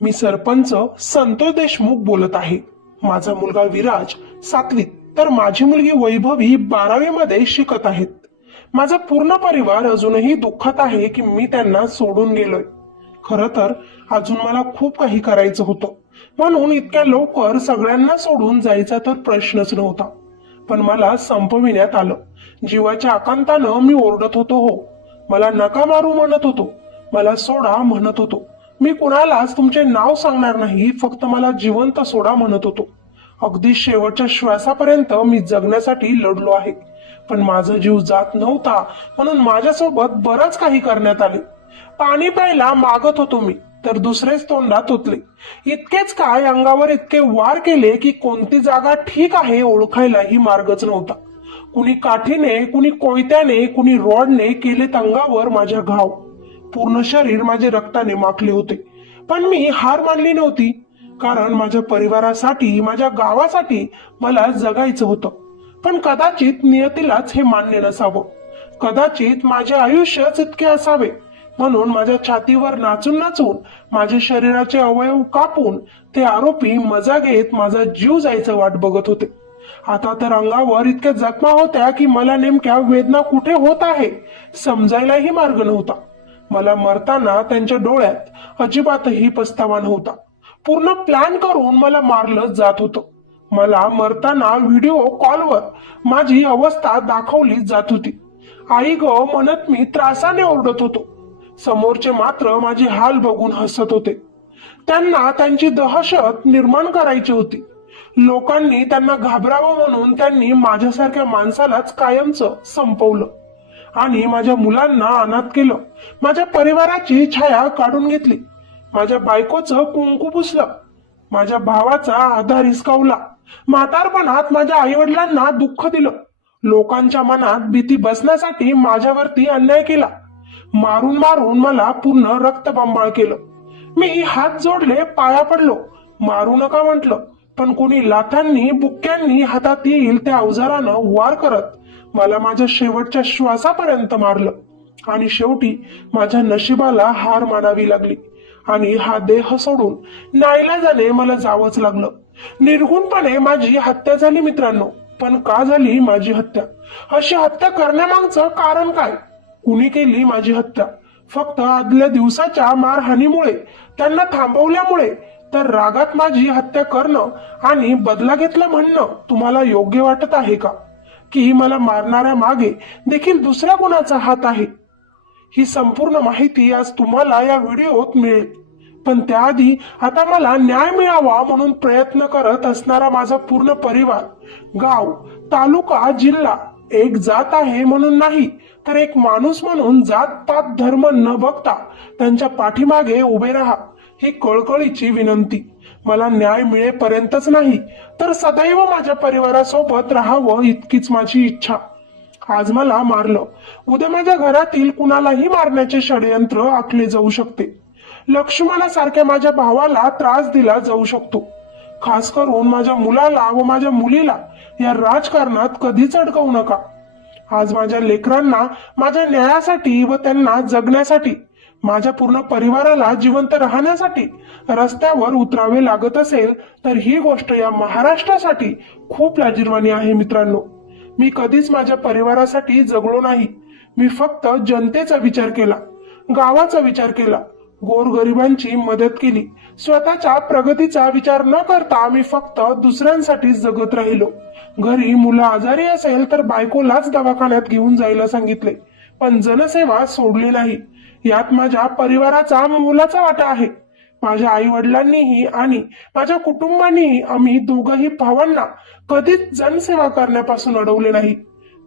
मी सरपंच संतोष देशमुख बोलत आहे. माझा मुलगा विराज सातवीत तर माझी मुलगी वैभवी बारावी मध्ये शिकत आहेत. माझा पूर्ण परिवार अजूनही दुःखात आहे की मी त्यांना सोडून गेलोय. खर तर अजून मला खूप काही करायचं होतं. म्हणून इतक्या लवकर सगळ्यांना सोडून जायचा तर प्रश्नच नव्हता. पण मला संपविण्यात आलं. जीवाच्या आकांतानं मी ओरडत होतो हो मला नका मारू म्हणत होतो. मला सोडा म्हणत होतो. मी कुणालाच तुमचे नाव सांगणार नाही फक्त मला जिवंत सोडा म्हणत होतो. अगदी शेवटच्या श्वासापर्यंत मी जगण्यासाठी लढलो आहे. पण माझा जीव जात नव्हता म्हणून माझ्यासोबत बरंच काही करण्यात आले. पाणी प्यायला मागत होतो मी तर दुसरेच तोंडात उतले इतकेच काय अंगावर इतके वार केले की कोणती जागा ठीक आहे ओळखायलाही मार्गच नव्हता. कुणी काठीने कुणी कोयत्याने कुणी रॉडने केलेत अंगावर माझ्या घाव. पूर्ण शरीर माझे रक्ताने माखले होते. पण मी हार मानली नव्हती. कारण माझ्या परिवारासाठी माझ्या गावासाठी मला जगायचं होतं. पण कदाचित नियतीलाच हे मान्य नसावं. कदाचित माझे आयुष्यच इतके असावे. म्हणून माझ्या छातीवर नाचून नाचून माझ्या शरीराचे अवयव कापून ते आरोपी मजा घेत माझा जीव जायचं वाट बघत होते. आता तर अंगावर इतक्या जखमा होत्या की मला नेमक्या वेदना कुठे होत आहे समजायलाही मार्ग नव्हता. मला मरताना त्यांच्या डोळ्यात अजिबातही पस्तावा नव्हता. पूर्ण प्लॅन करून मला मारलं जात होतं. मला मरताना व्हिडिओ कॉलवर माझी अवस्था दाखवली जात होती. आई ग म्हणत मी त्रासाने ओरडत होतो. समोरचे मात्र माझी हाल बघून हसत होते. त्यांना त्यांची दहशत निर्माण करायची होती. लोकांनी त्यांना घाबरावं म्हणून त्यांनी माझ्यासारख्या माणसालाच कायमचं संपवलं. आणि माझ्या मुलांना अनाथ केलं. माझ्या परिवाराची छाया काढून घेतली. माझ्या बायकोचं कुंकू पुसलं. माझ्या भावाचा आधार हिसकावला. म्हातारपणात माझ्या आईवडिलांना दुःख दिलं. लोकांच्या मनात भीती बसण्यासाठी माझ्यावरती अन्याय केला. मारून मारून मला पूर्ण रक्तबंबाळ केलं. मी हात जोडले पाया पडलो. मारू नका म्हटलं पण कोणी लाथांनी बुक्क्यांनी हातात येईल त्या अवजारानं वार करत मला माझ्या शेवटच्या श्वासापर्यंत मारलं. आणि शेवटी माझ्या नशिबाला हार मानावी लागली. आणि हा देह सोडून नाईलाजाने मला जावंच लागलं. निर्गुणपणे माझी हत्या झाली मित्रांनो. पण का झाली माझी हत्या? अशी हत्या करण्यामागचं कारण काय? कुणी केली माझी हत्या? फक्त आदल्या दिवसाच्या मारहाणीमुळे त्यांना थांबवल्यामुळे तर रागात माझी हत्या करणं आणि बदला घेतला म्हणणं तुम्हाला योग्य वाटत आहे का? की मला मारणाऱ्या मागे देखील दुसऱ्या गुणाचा हात आहे? ही संपूर्ण माहिती आज तुम्हाला या व्हिडिओत मिळेल. पण त्याआधी आता मला न्याय मिळावा म्हणून प्रयत्न करत असणारा माझा पूर्ण परिवार गाव तालुका जिल्हा एक जात आहे म्हणून नाही तर एक माणूस म्हणून जात पात धर्म न बघता त्यांच्या पाठीमागे उभे राहा. ही कळकळीची विनंती. मला न्याय मिळेपर्यंतच नाही तर सदैव माझ्या परिवारासोबत राहावं इतकीच माझी इच्छा. आज मला मारलं. उद्या माझ्या घरातील कुणालाही मारण्याचे षडयंत्र आखले जाऊ शकते. लक्ष्मणासारख्या माझ्या भावाला त्रास दिला जाऊ शकतो. खास करून माझ्या मुलाला व माझ्या मुलीला या राजकारणात कधीच अडकवू नका. आज माझ्या लेकरांना माझ्या न्यायासाठी व त्यांना जगण्यासाठी माझ्या पूर्ण परिवाराला जिवंत राहण्यासाठी रस्त्यावर उतरावे लागत असेल तर ही गोष्ट या महाराष्ट्रासाठी खूप लाजीरवाणी आहे मित्रांनो. मी कधीच माझ्या परिवारासाठी जगलो नाही. मी फक्त जनतेचा विचार केला गावाचा विचार केला गोरगरिबांची मदत केली. स्वतःच्या प्रगतीचा विचार न करता मी फक्त दुसऱ्यांसाठी जगत राहिलो. घरी मुलं आजारी असेल तर बायकोलाच दवाखान्यात घेऊन जायला सांगितले पण जनसेवा सोडली नाही. यात माझ्या परिवाराचा मोलाचा वाटा आहे. माझ्या आई वडिलांनीही आणि माझ्या कुटुंबानेही आम्ही दोघही भावांना कधीच जनसेवा करण्यापासून अडवले नाही.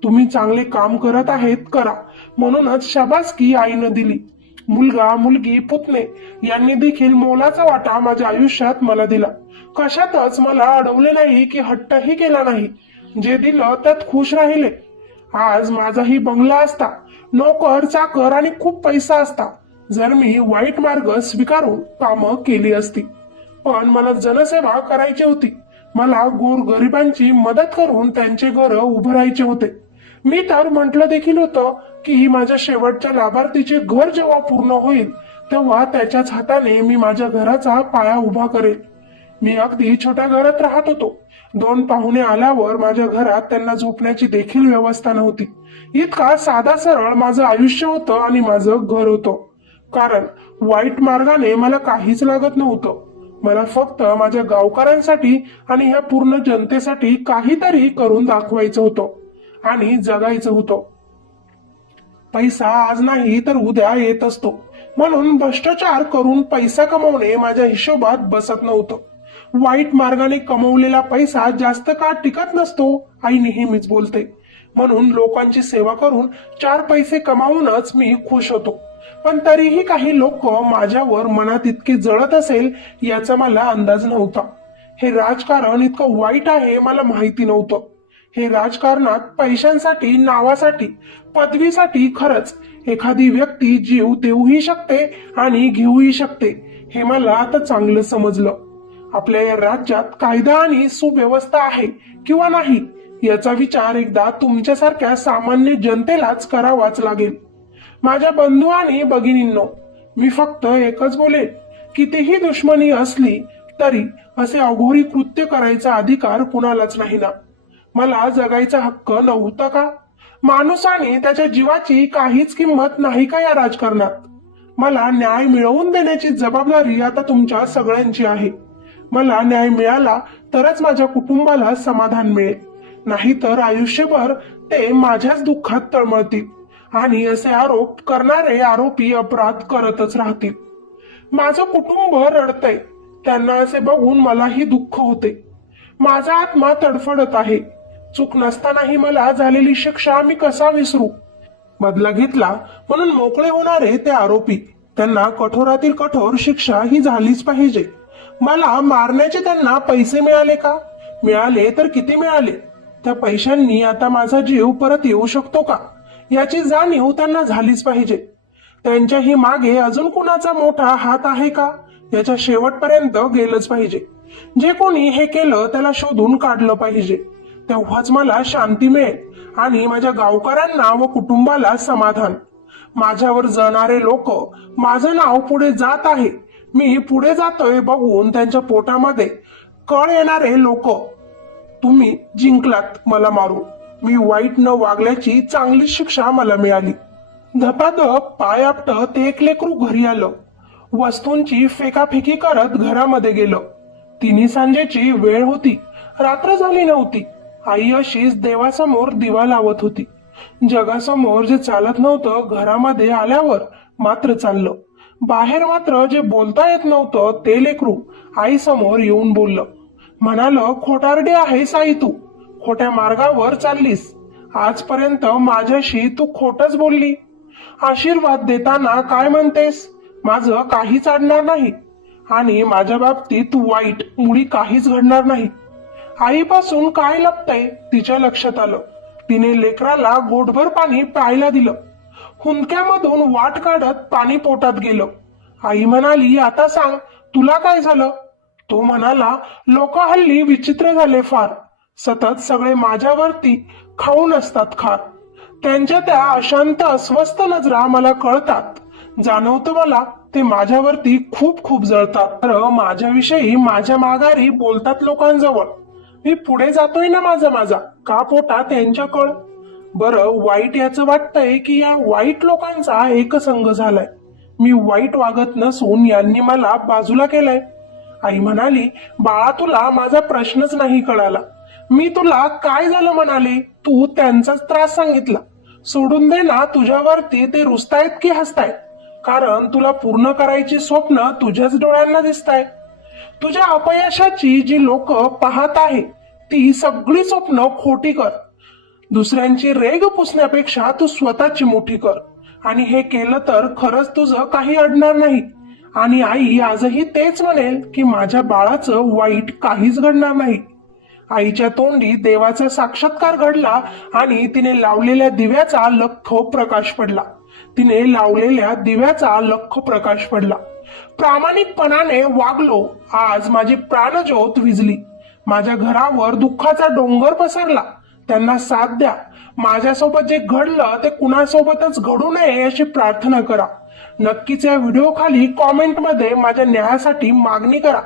तुम्ही चांगले काम करत आहेत करा. म्हणूनच शाबासकी आईनं दिली. मुलगा मुलगी पुतणे यांनी देखील मोलाचा वाटा माझ्या आयुष्यात मला दिला. कशातच मला अडवले नाही की हट्टही केला नाही. जे दिलं त्यात खुश राहिले. आज माझाही बंगला असता. नोकर चाकर आणि खूप पैसा असता जर मी वाईट मार्ग स्वीकारून कामं केली असती. पण मला जनसेवा करायची होती. मला गोर गरिबांची मदत करून त्यांचे घर उभारायचे होते. मी तर म्हटलं देखील होतं की माझ्या शेवटच्या लाभार्थीचे घर जेव्हा पूर्ण होईल तेव्हा त्याच्याच हाताने मी माझ्या घराचा पाया उभा करेल. मी अगदी छोट्या घरात राहत होतो. दोन पाहुणे आल्यावर माझ्या घरात त्यांना झोपण्याची देखील व्यवस्था नव्हती. इतका साधा सरळ माझं आयुष्य होतं आणि माझं घर होतं. कारण वाईट मार्गाने मला काहीच लागत नव्हतं. मला फक्त माझ्या गावकऱ्यांसाठी आणि ह्या पूर्ण जनतेसाठी काहीतरी करून दाखवायचं होतं. आणि जगायचं होतं. पैसा आज नाही तर उद्या येत असतो. म्हणून भ्रष्टाचार करून पैसा कमवणे माझ्या हिशोबात बसत नव्हतं. वाईट मार्गाने कमवलेला पैसा जास्त काळ टिकत नसतो आई नेहमीच बोलते. म्हणून लोकांची सेवा करून चार पैसे कमावूनच मी खुश होतो. पण तरीही काही लोक माझ्यावर मनात इतके जळत असेल याचा मला अंदाज नव्हता. हे राजकारण इतकं वाईट आहे मला माहिती नव्हतं. हे राजकारणात पैशांसाठी नावासाठी पदवीसाठी खरंच एखादी व्यक्ती जीव देऊही शकते आणि घेऊही शकते हे मला आता चांगलं समजलं. आपल्या या राज्यात कायदा आणि सुव्यवस्था आहे किंवा नाही याचा विचार एकदा तुमच्यासारख्या सामान्य जनतेलाच करावाच लागेल. माझ्या बंधू आणि भगिनींनो मी फक्त एकच बोलेन कितीही दुश्मनी असली तरी असे अघोरी कृत्य करायचा अधिकार कुणालाच नाही ना मला जगायचा हक्क नव्हता का? माणसाने त्याच्या जीवाची काहीच किंमत नाही का या राजकारणात? मला न्याय मिळवून देण्याची जबाबदारी आता तुमच्या सगळ्यांची आहे. मला न्याय मिळाला तरच माझ्या कुटुंबाला समाधान मिळेल. नाहीतर आयुष्यभर ते माझ्याच दुःखात तळमळतील आणि असे आरोप करणारे आरोपी अपराध करतच राहतील. माझं कुटुंब रडतंय. त्यांना असे बघून मलाही दुःख होते. माझा आत्मा तडफडत आहे. चूक नसतानाही मला झालेली शिक्षा मी कसा विसरू? बदला घेतला म्हणून मोकळे होणारे ते आरोपी. त्यांना कठोरातील कठोर शिक्षा ही झालीच पाहिजे. मला मारण्याचे त्यांना पैसे मिळाले का? मिळाले तर किती मिळाले? त्या पैशांनी आता माझा जीव परत येऊ शकतो का? याची जाणीव त्यांना झालीच पाहिजे. त्यांच्याही मागे अजून कुणाचा मोठा हात आहे का? याच्या शेवटपर्यंत गेलंच पाहिजे. जे कोणी हे केलं त्याला शोधून काढलं पाहिजे. तेव्हाच मला शांती मिळेल आणि माझ्या गावकऱ्यांना व कुटुंबाला समाधान. माझ्यावर जळणारे लोक माझं नाव पुढे जात आहे. मी पुढे जातोय बघून त्यांच्या पोटामध्ये कळ येणारे लोक. तुम्ही जिंकलात मला मारून. मी वाईट न वागल्याची चांगली शिक्षा मला मिळाली. धपाधप पाय आपट ते एक लेकरू घरी आलं. वस्तूंची फेकाफेकी करत घरामध्ये गेलं. तिन्ही सांजेची वेळ होती. रात्र झाली नव्हती. आई अशीच देवासमोर दिवा लावत होती. जगासमोर जे चालत नव्हतं घरामध्ये आल्यावर मात्र चाललं. बाहेर मात्र जे बोलता येत नव्हतं ते लेकरू आई समोर येऊन बोललं. म्हणालं खोटारडे आहेस आई तू. खोट्या मार्गावर चाललीस. आजपर्यंत माझ्याशी तू खोटच बोलली. आशीर्वाद देताना काय म्हणतेस? माझं काहीच अडणार नाही. आणि माझ्या बाबतीत वाईट मुळी काहीच घडणार नाही. आईपासून काय लपतंय? तिच्या लक्षात आलं. तिने लेकराला गोटभर पाणी प्यायला दिलं. हुंदक्यामधून वाट काढत पाणी पोटात गेलं. आई म्हणाली आता सांग तुला काय झालं? तो म्हणाला लोक हल्ली विचित्र झाले फार. सतत सगळे माझ्यावरती खाऊन असतात खार. त्यांच्या त्या अशांत अस्वस्थ नजरा मला कळतात. जाणवतं मला ते माझ्यावरती खूप खूप जळतात. तर माझ्याविषयी माझ्या माघारी बोलतात लोकांजवळ. मी पुढे जातोय ना माझा माझा? का पोटा त्यांच्या कळ बरं वाईट याचं वाटतंय की या वाईट लोकांचा एकसंघ झालाय. मी वाईट वागत नसून यांनी मला बाजूला केलंय. आई म्हणाली बाळा तुला माझा प्रश्नच नाही कळाला. मी तुला काय झालं म्हणाले? तू त्यांचाच त्रास सांगितला. सोडून दे ना तुझ्यावरती ते रुसतायत की हसतायत. कारण तुला पूर्ण करायची स्वप्न तुझ्याच डोळ्यांना दिसताय. तुझ्या अपयशाची जी लोक पाहत आहे ती सगळी स्वप्न खोटी कर. दुसऱ्यांची रेग पुसण्यापेक्षा तू स्वतःची मोठी कर. आणि हे केलं तर खरंच तुझं काही अडणार नाही. आणि आई आजही तेच म्हणेल की माझ्या बाळाचं वाईट काहीच घडणार नाही. आईच्या तोंडी देवाचा साक्षात्कार घडला आणि तिने लावलेल्या दिव्याचा लख प्रकाश पडला. तिने लावलेल्या दिव्याचा लख प्रकाश पडला. प्रामाणिकपणाने वागलो आज माझी प्राणज्योत विजली. माझ्या घरावर दुःखाचा डोंगर पसरला. त्यांना साथ द्या. माझ्यासोबत जे घडलं ते कुणासोबतच घडू नये अशी प्रार्थना करा. नक्कीच या व्हिडिओ खाली कॉमेंटमध्ये माझ्या न्यायासाठी मागणी करा.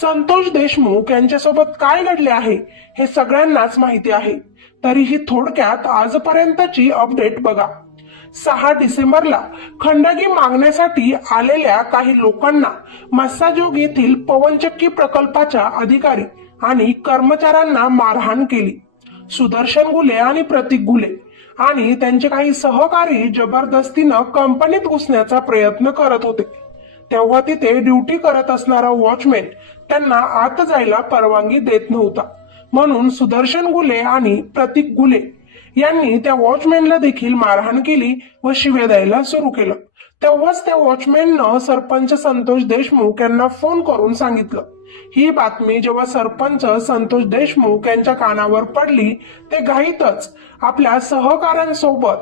संतोष देशमुख यांच्यासोबत काय घडले आहे हे सगळ्यांनाच माहिती आहे. तरीही थोडक्यात आजपर्यंतची अपडेट बघा. सहा डिसेंबरला खंडगी मागण्यासाठी आलेल्या काही लोकांना मस्साजोग येथील पवनचक्की प्रकल्पाच्या अधिकारी आणि कर्मचाऱ्यांना मारहाण केली. सुदर्शन गुले आणि प्रतीक गुले आणि त्यांचे काही सहकारी जबरदस्तीनं कंपनीत घुसण्याचा प्रयत्न करत होते. तेव्हा तिथे ड्युटी करत असणारा वॉचमॅन त्यांना आत जायला परवानगी देत नव्हता. म्हणून सुदर्शन गुले आणि प्रतीक गुले यांनी त्या वॉचमॅनला देखील मारहाण केली व शिव्या द्यायला सुरू केलं. तेव्हाच त्या वॉचमॅननं सरपंच संतोष देशमुख यांना फोन करून सांगितलं. ही बातमी जेव्हा सरपंच संतोष देशमुख यांच्या कानावर पडली ते घाईतच आपल्या सहकाऱ्यांसोबत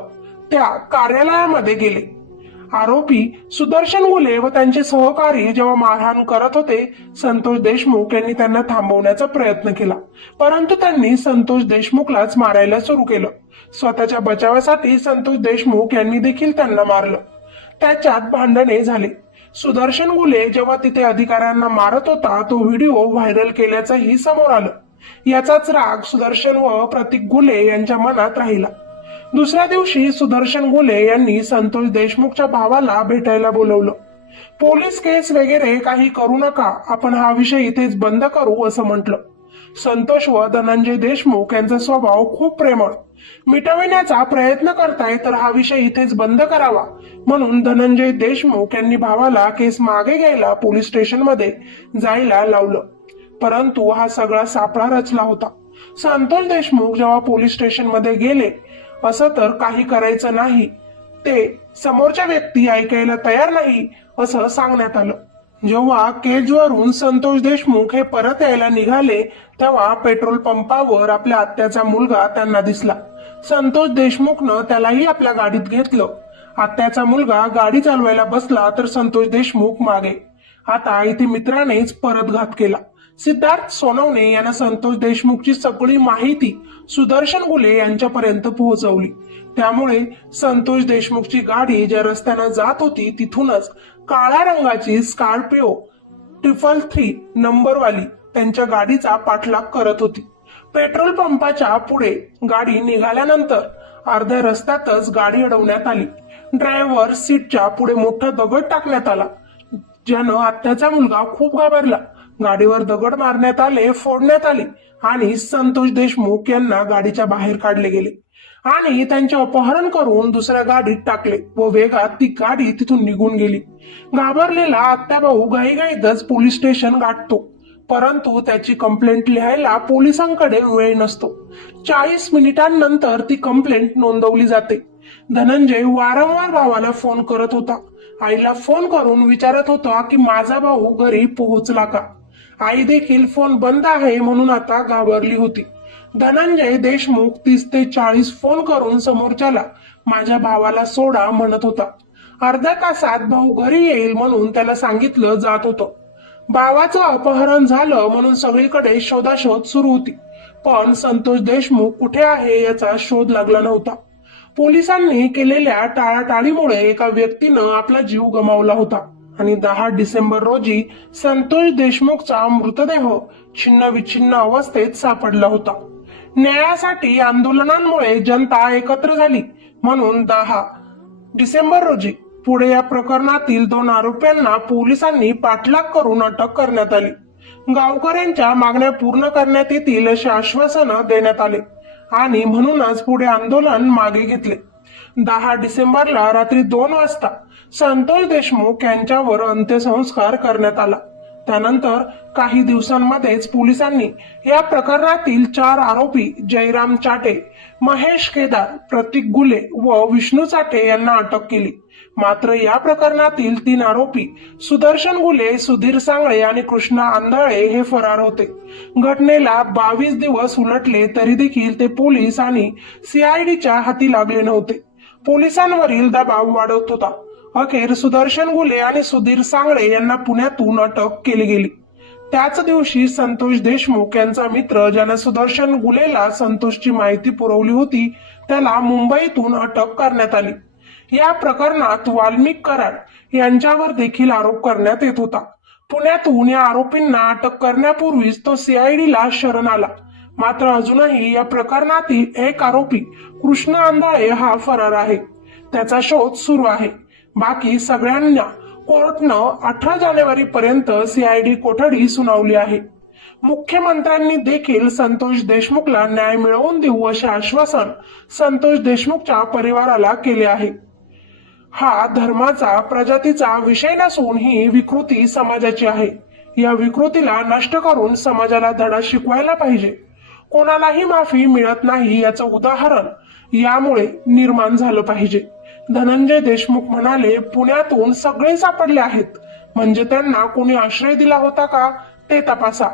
त्या कार्यालयामध्ये गेले. आरोपी सुदर्शन गुले व त्यांचे सहकारी जेव्हा मारहाण करत होते संतोष देशमुख यांनी त्यांना थांबवण्याचा प्रयत्न केला. परंतु त्यांनी संतोष देशमुखलाच मारायला सुरू केलं. स्वतःच्या बचावासाठी संतोष देशमुख यांनी देखील त्यांना मारलं. त्याच्यात भांडणे झाले. सुदर्शन गुले जेव्हा तिथे अधिकाऱ्यांना मारत होता तो व्हिडिओ व्हायरल केल्याचंही समोर आलं. याचाच राग सुदर्शन व प्रतीक गुले यांच्या मनात राहिला. दुसऱ्या दिवशी सुदर्शन गुले यांनी संतोष देशमुखच्या भावाला भेटायला बोलवलं. पोलीस केस वगैरे काही करू नका आपण हा विषय इथेच बंद करू असं म्हटलं. संतोष व धनंजय देशमुख यांचा स्वभाव खूप प्रेमळ. मिटविण्याचा प्रयत्न करताय तर हा विषय इथेच बंद करावा. म्हणून धनंजय देशमुख यांनी भावाला केस मागे घ्यायला पोलीस स्टेशनमध्ये जायला लावलं. परंतु हा सगळा सापळा रचला होता. संतोष देशमुख जेव्हा पोलीस स्टेशनमध्ये गेले असं तर काही करायचं नाही. ते समोरच्या व्यक्ती ऐकायला तयार नाही असं सांगण्यात आलं. जेव्हा केजवरून संतोष देशमुख हे परत यायला निघाले तेव्हा पेट्रोल पंपावर आपल्या आत्याचा मुलगा त्यांना दिसला. संतोष देशमुखनं त्यालाही आपल्या गाडीत घेतलं. आत्याचा मुलगा गाडी चालवायला बसला तर संतोष देशमुख मागे. आता इथे मित्रानेच परत घात केला. सिद्धार्थ सोनवणे यांना संतोष देशमुखची सगळी माहिती सुदर्शन गुले यांच्यापर्यंत पोहोचवली. त्यामुळे संतोष देशमुखची गाडी ज्या रस्त्यानं जात होती तिथूनच काळ्या रंगाची स्कॉर्पिओ ट्रिपल थ्री नंबरवाली त्यांच्या गाडीचा पाठलाग करत होती. पेट्रोल पंपाच्या पुढे गाडी निघाल्यानंतर अर्ध्या रस्त्यातच गाडी अडवण्यात आली. ड्रायव्हर सीटच्या पुढे मोठा दगड टाकण्यात आला ज्यानं आत्याचा मुलगा खूप घाबरला. गाडीवर दगड मारण्यात आले फोडण्यात आले आणि संतोष देशमुख यांना गाडीच्या बाहेर काढले गेले आणि त्यांचे अपहरण करून दुसऱ्या गाडीत टाकले व वेगात ती गाडी तिथून निघून गेली. घाबरलेला आत्या भाऊ घाईघाईतच पोलीस स्टेशन गाठतो. परंतु त्याची कंप्लेंट लिहायला पोलिसांकडे वेळ नसतो. चाळीस मिनिटांनंतर ती कंप्लेंट नोंदवली जाते. धनंजय वारंवार भावाला फोन करत होता. आईला फोन करून विचारत होता की माझा भाऊ घरी पोहोचला का? आई देखील फोन बंद आहे म्हणून आता घाबरली होती. धनंजय देशमुख तीस ते चाळीस फोन करून समोरच्याला माझ्या भावाला सोडा म्हणत होता. अर्ध्या तासात भाऊ घरी येईल म्हणून त्याला सांगितलं जात होतं. भावाचं अपहरण झालं म्हणून सगळीकडे शोधाशोध सुरू होती. पण संतोष देशमुख कुठे आहे याचा शोध लागला नव्हता. पोलिसांनी केलेल्या टाळाटाळीमुळे एका व्यक्तीनं आपला जीव गमावला होता. आणि दहा डिसेंबर रोजी संतोष देशमुखचा मृतदेह छिन्न विच्छिन्न अवस्थेत सापडला होता. न्यायासाठी आंदोलनांमुळे जनता एकत्र झाली म्हणून दहा डिसेंबर रोजी पुढे या प्रकरणातील दोन आरोपींना पोलिसांनी पाठलाग करून अटक करण्यात आली. गावकऱ्यांच्या मागण्या पूर्ण करण्यात येतील असे आश्वासन देण्यात आले आणि म्हणूनच पुढे आंदोलन मागे घेतले. दहा डिसेंबरला रात्री दोन वाजता संतोष देशमुख यांच्यावर अंत्यसंस्कार करण्यात आला. त्यानंतर काही दिवसांमध्येच पोलिसांनी या प्रकरणातील चार आरोपी जयराम चाटे महेश केदार प्रतीक गुले व विष्णू चाटे यांना अटक केली. मात्र या प्रकरणातील तीन आरोपी सुदर्शन गुले सुधीर सांगळे आणि कृष्णा आंधळे हे फरार होते. घटनेला बावीस दिवस उलटले तरी देखील ते पोलीस आणि सीआयडीच्या हाती लागले नव्हते. पोलिसांवरील दबाव वाढवत होता. अखेर सुदर्शन गुले आणि सुधीर सांगळे यांना पुण्यातून अटक केली गेली. त्याच दिवशी संतोष देशमुख यांचा मित्र ज्याने सुदर्शन गुलेला संतोषची माहिती पुरवली होती त्याला मुंबईतून अटक करण्यात आली. या प्रकरणात वाल्मिक कराड यांच्यावर देखील आरोप करण्यात येत होता. पुण्यातून या आरोपींना अटक करण्यापूर्वीच तो सीआयडीला शरण आला. मात्र अजूनही या प्रकरणातील एक आरोपी कृष्ण आंधळे हा फरार आहे. त्याचा शोध सुरू आहे. बाकी सगळ्यांना कोर्टनं अठरा जानेवारी पर्यंत सीआयडी कोठडी सुनावली आहे. मुख्यमंत्र्यांनी देखील संतोष देशमुखला न्याय मिळवून देऊ असे आश्वासन संतोष देशमुखच्या परिवाराला केले आहे. हा धर्माचा प्रजातीचा विषय नसून ही विकृती समाजाची आहे. या विकृतीला नष्ट करून समाजाला धडा शिकवायला पाहिजे. कोणालाही माफी मिळत नाही याचं उदाहरण यामुळे निर्माण झालं पाहिजे. धनंजय देशमुख म्हणाले पुण्यातून सगळे सापडले आहेत. म्हणजे त्यांना कोणी आश्रय दिला होता का ते तपासा.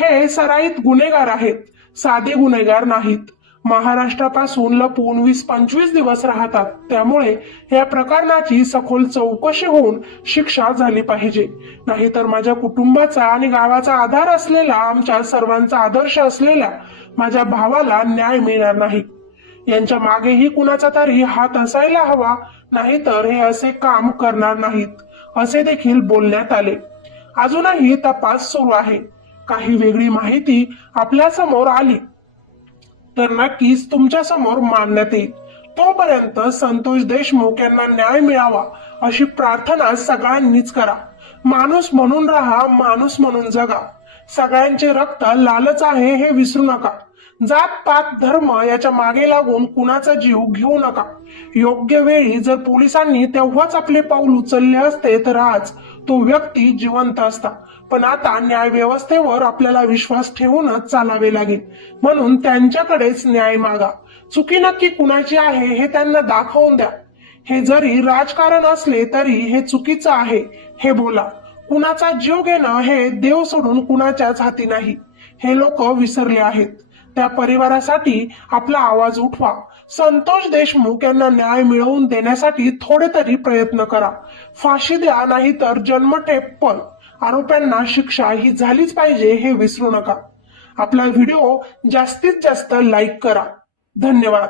हे सराईत गुन्हेगार आहेत. साधे गुन्हेगार नाहीत. महाराष्ट्रापासून लपून वीस पंचवीस दिवस राहतात. त्यामुळे या प्रकरणाची सखोल चौकशी होऊन शिक्षा झाली पाहिजे. नाहीतर माझ्या कुटुंबाचा आणि गावाचा आधार असलेला आमच्या सर्वांचा आदर्श असलेल्या माझ्या भावाला न्याय मिळणार नाही. यांच्या मागेही कुणाचा तरी हात असायला हवा नाहीतर हे असे काम करणार नाहीत असे देखील बोलण्यात आले. अजूनही तपास सुरू आहे. काही वेगळी माहिती आपल्यासमोर आली. तर नक्कीच तुमच्यासमोर मांडण्यात येईल. तोपर्यंत संतोष देशमुख यांना न्याय मिळावा अशी प्रार्थना सगळ्यांनीच करा. माणूस म्हणून राहा माणूस म्हणून जगा. सगळ्यांचे रक्त लालच आहे हे विसरू नका. जात पात धर्म याच्या मागे लागून कुणाचा जीव घेऊ नका. योग्य वेळी जर पोलिसांनी तेव्हाच आपले पाऊल उचलले असते तर आज तो व्यक्ती जिवंत असता. पण आता न्याय व्यवस्थेवर आपल्याला विश्वास ठेवूनच चालावे लागेल. म्हणून त्यांच्याकडेच न्याय मागा. चुकी नक्की कुणाची आहे हे त्यांना दाखवून द्या. हे जरी राजकारण असले तरी हे चुकीचं आहे हे बोला. कुणाचा जीव घेणं हे देव सोडून कुणाच्याच हाती नाही. हे लोक विसरले आहेत. त्या परिवारासाठी आपला आवाज उठवा. संतोष देशमुख यांना न्याय मिळवून देण्यासाठी थोडे तरी प्रयत्न करा. फाशी द्या नाही तर जन्मठेप पण. आरोप्यांना शिक्षा ही झालीच पाहिजे हे विसरू नका. आपला व्हिडिओ जास्तीत जास्त लाईक करा. धन्यवाद.